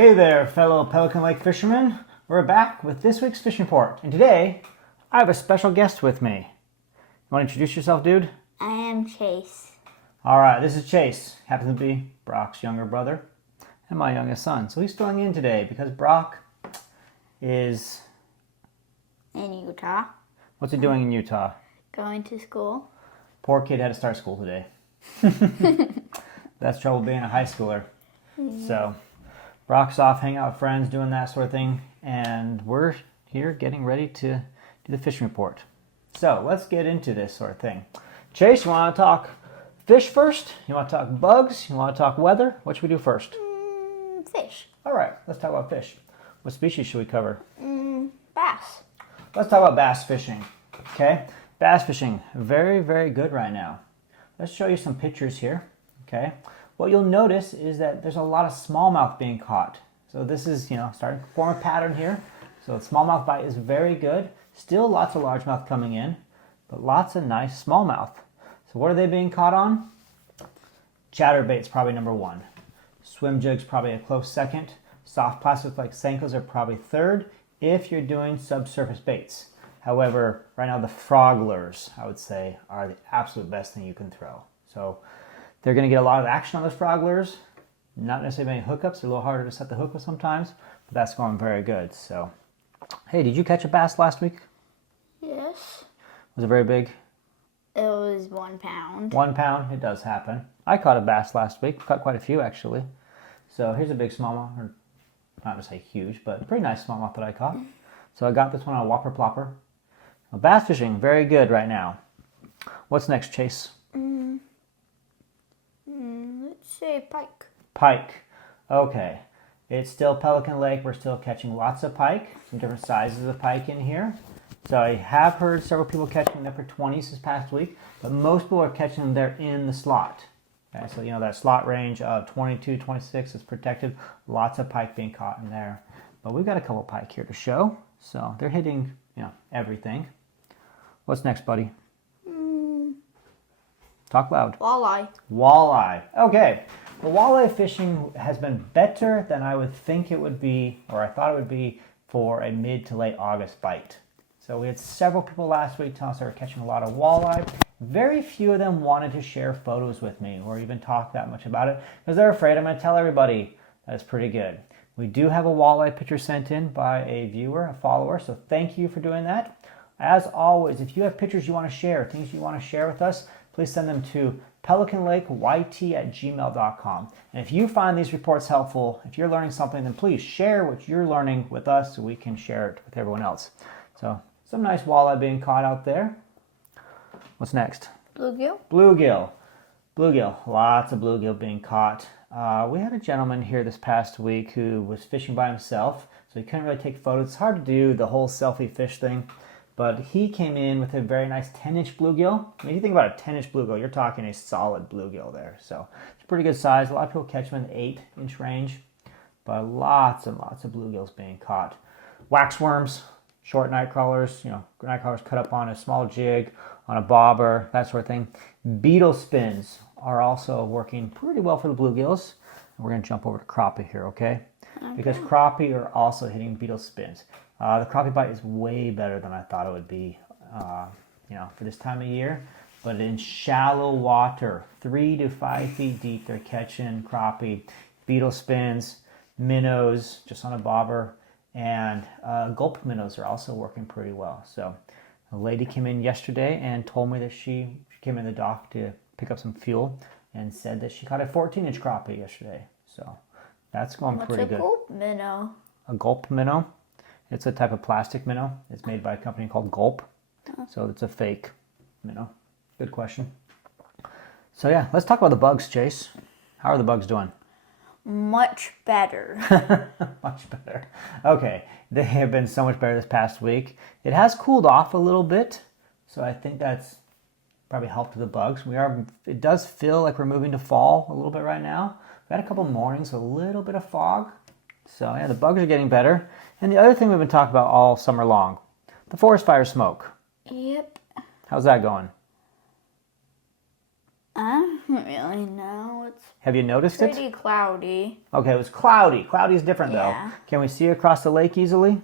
Hey there, fellow Pelican Lake fishermen. We're back with this week's fishing report. And today, I have a special guest with me. You want to introduce yourself, dude? I am Chase. All right, this is Chase. Happens to be Brock's younger brother and my youngest son. So he's filling in today because Brock is... In Utah. What's he doing in Utah? Going to school. Poor kid had to start school today. That's trouble being a high schooler. So... Brock's off hanging out with friends, doing that sort of thing, and we're here getting ready to do the fishing report. So let's get into this sort of thing. Chase, you want to talk fish first? You want to talk bugs? You want to talk weather? What should we do first? Fish. All right, let's talk about fish. What species should we cover? Bass. Let's talk about bass fishing. Okay, bass fishing, very, very good right now. Let's show you some pictures here. Okay. What you'll notice is that there's a lot of smallmouth being caught. So this is, starting to form a pattern here. So the smallmouth bite is very good. Still lots of largemouth coming in, but lots of nice smallmouth. So what are they being caught on? Chatterbait's probably number one. Swim jig's probably a close second. Soft plastics like Senkos are probably third if you're doing subsurface baits. However, right now the frog lures, I would say, are the absolute best thing you can throw. So they're going to get a lot of action on those frog lures. Not necessarily many hookups. They're a little harder to set the hook with sometimes, but that's going very good. So, hey, did you catch a bass last week? Yes. Was it very big? It was 1 pound. 1 pound? It does happen. I caught a bass last week. Caught quite a few, actually. So here's a big smallmouth, or not to say huge, but a pretty nice smallmouth that I caught. So I got this one on a whopper plopper. Well, bass fishing, very good right now. What's next, Chase? Let's say pike. Pike. Okay. It's still Pelican Lake. We're still catching lots of pike. Some different sizes of pike in here. So I have heard several people catching them for 20s this past week, but most people are catching them there in the slot. Okay, so that slot range of 22, 26 is protected. Lots of pike being caught in there. But we've got a couple pike here to show. So they're hitting, everything. What's next, buddy? Talk loud. Walleye. Walleye. Okay. Well, walleye fishing has been better than I would think it would be, or I thought it would be, for a mid to late August bite. So we had several people last week tell us they were catching a lot of walleye. Very few of them wanted to share photos with me or even talk that much about it because they're afraid I'm going to tell everybody that it's pretty good. We do have a walleye picture sent in by a viewer, a follower, so thank you for doing that. As always, if you have pictures you want to share, things you want to share with us, please send them to pelicanlakeyt@gmail.com. And if you find these reports helpful, if you're learning something, then please share what you're learning with us so we can share it with everyone else. So some nice walleye being caught out there. What's next? Bluegill. Bluegill. Bluegill. Lots of bluegill being caught. We had a gentleman here this past week who was fishing by himself, so he couldn't really take photos. It's hard to do the whole selfie fish thing. But he came in with a very nice 10-inch bluegill. I mean, if you think about a 10-inch bluegill, you're talking a solid bluegill there. So it's a pretty good size. A lot of people catch them in the 8-inch range. But lots and lots of bluegills being caught. Waxworms, short night crawlers, night crawlers cut up on a small jig, on a bobber, that sort of thing. Beetle spins are also working pretty well for the bluegills. And we're going to jump over to crappie here, okay? Because crappie are also hitting beetle spins. The crappie bite is way better than I thought it would be, for this time of year. But in shallow water, 3 to 5 feet deep, they're catching crappie, beetle spins, minnows, just on a bobber, and gulp minnows are also working pretty well. So a lady came in yesterday and told me that she came in the dock to pick up some fuel and said that she caught a 14-inch crappie yesterday. So that's going pretty good. What's a gulp minnow? A gulp minnow? It's a type of plastic minnow. It's made by a company called Gulp. So it's a fake minnow. Good question. So yeah, let's talk about the bugs, Chase. How are the bugs doing? Much better. Much better. Okay, they have been so much better this past week. It has cooled off a little bit, so I think that's probably helped the bugs. It does feel like we're moving to fall a little bit right now. We had a couple mornings with a little bit of fog. So yeah, the bugs are getting better. And the other thing we've been talking about all summer long, the forest fire smoke. Yep. How's that going? I don't really know. It's Have you noticed it? pretty cloudy. Okay, it was cloudy. Cloudy is different Yeah. though. Can we see across the lake easily?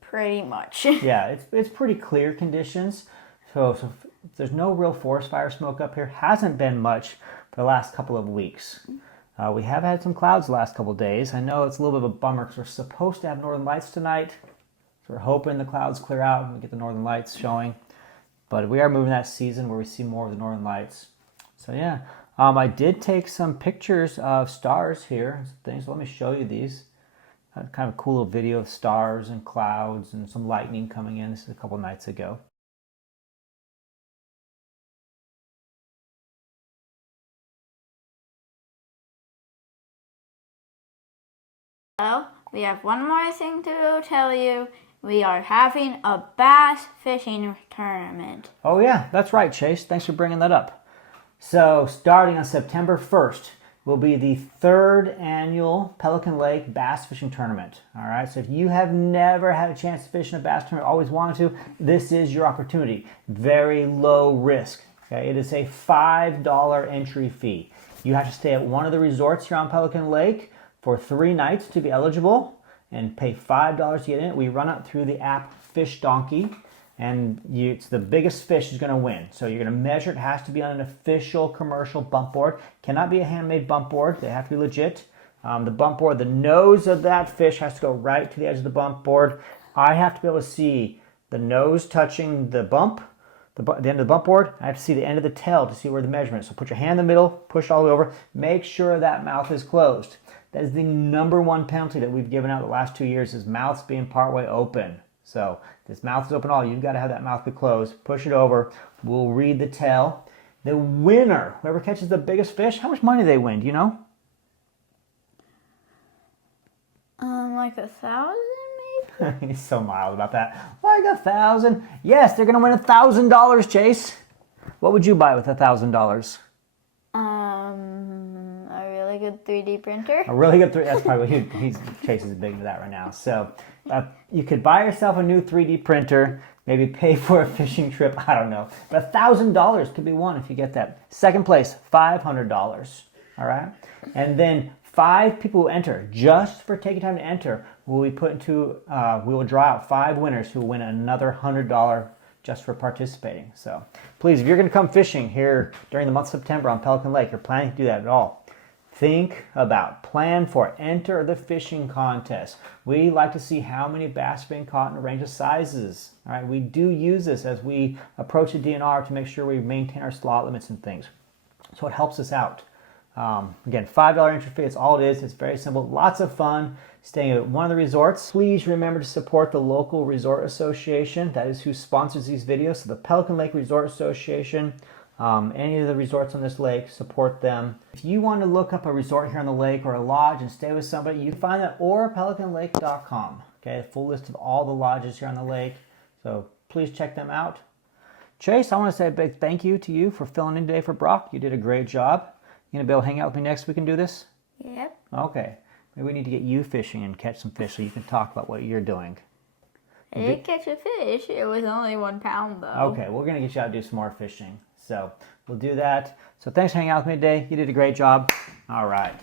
Pretty much. Yeah, it's pretty clear conditions. So there's no real forest fire smoke up here. Hasn't been much for the last couple of weeks. We have had some clouds the last couple of days. I know it's a little bit of a bummer because we're supposed to have northern lights tonight. So we're hoping the clouds clear out and we get the northern lights showing. But we are moving that season where we see more of the northern lights. So yeah, I did take some pictures of stars here. Things. So let me show you these. Kind of a cool little video of stars and clouds and some lightning coming in. This is a couple nights ago. So, we have one more thing to tell you. We are having a bass fishing tournament. Oh yeah, that's right, Chase. Thanks for bringing that up. So starting on September 1st will be the 3rd annual Pelican Lake Bass Fishing Tournament. All right, so if you have never had a chance to fish in a bass tournament, always wanted to, this is your opportunity. Very low risk. Okay, it is a $5 entry fee. You have to stay at one of the resorts here on Pelican Lake for 3 nights to be eligible and pay $5 to get in. We run it through the app Fish Donkey, and it's the biggest fish is going to win. So you're going to measure. It has to be on an official commercial bump board. Cannot be a handmade bump board. They have to be legit. The bump board, the nose of that fish has to go right to the edge of the bump board. I have to be able to see the nose touching the bump, the end of the bump board. I have to see the end of the tail to see where the measurement is. So put your hand in the middle, push it all the way over. Make sure that mouth is closed. That is the #1 penalty that we've given out the last 2 years, is mouths being partway open. So if this mouth is open all, you've got to have that mouth be closed. Push it over. We'll read the tail. The winner, whoever catches the biggest fish, how much money do they win? Do you know? Like 1,000 maybe? He's so mild about that. Like 1,000? Yes, they're going to win $1,000, Chase. What would you buy with $1,000? A really good 3D printer. A really good that's probably Chase is big into that right now. So you could buy yourself a new 3D printer, maybe pay for a fishing trip. I don't know, but $1,000 could be won if you get that. Second place, $500. All right, and then 5 people who enter, just for taking time to enter, will be put into. We will draw out 5 winners who will win another $100 just for participating. So please, if you're going to come fishing here during the month of September on Pelican Lake, you're planning to do that at all, think about, plan for, enter the fishing contest. We like to see how many bass being caught in a range of sizes. All right, we do use this as we approach the DNR to make sure we maintain our slot limits and things. So it helps us out. Again, $5 entry fee, it's all it is. It's very simple, lots of fun. Staying at one of the resorts. Please remember to support the local resort association. That is who sponsors these videos. So the Pelican Lake Resort Association, any of the resorts on this lake, support them. If you want to look up a resort here on the lake or a lodge and stay with somebody, you can find that or pelicanlake.com. Okay, a full list of all the lodges here on the lake. So please check them out. Chase, I want to say a big thank you to you for filling in today for Brock. You did a great job. You gonna be able to hang out with me next week and do this? Yep. Okay. Maybe we need to get you fishing and catch some fish so you can talk about what you're doing. I did catch a fish. It was only 1 pound though. Okay, we're going to get you out to do some more fishing. So we'll do that. So thanks for hanging out with me today. You did a great job. All right.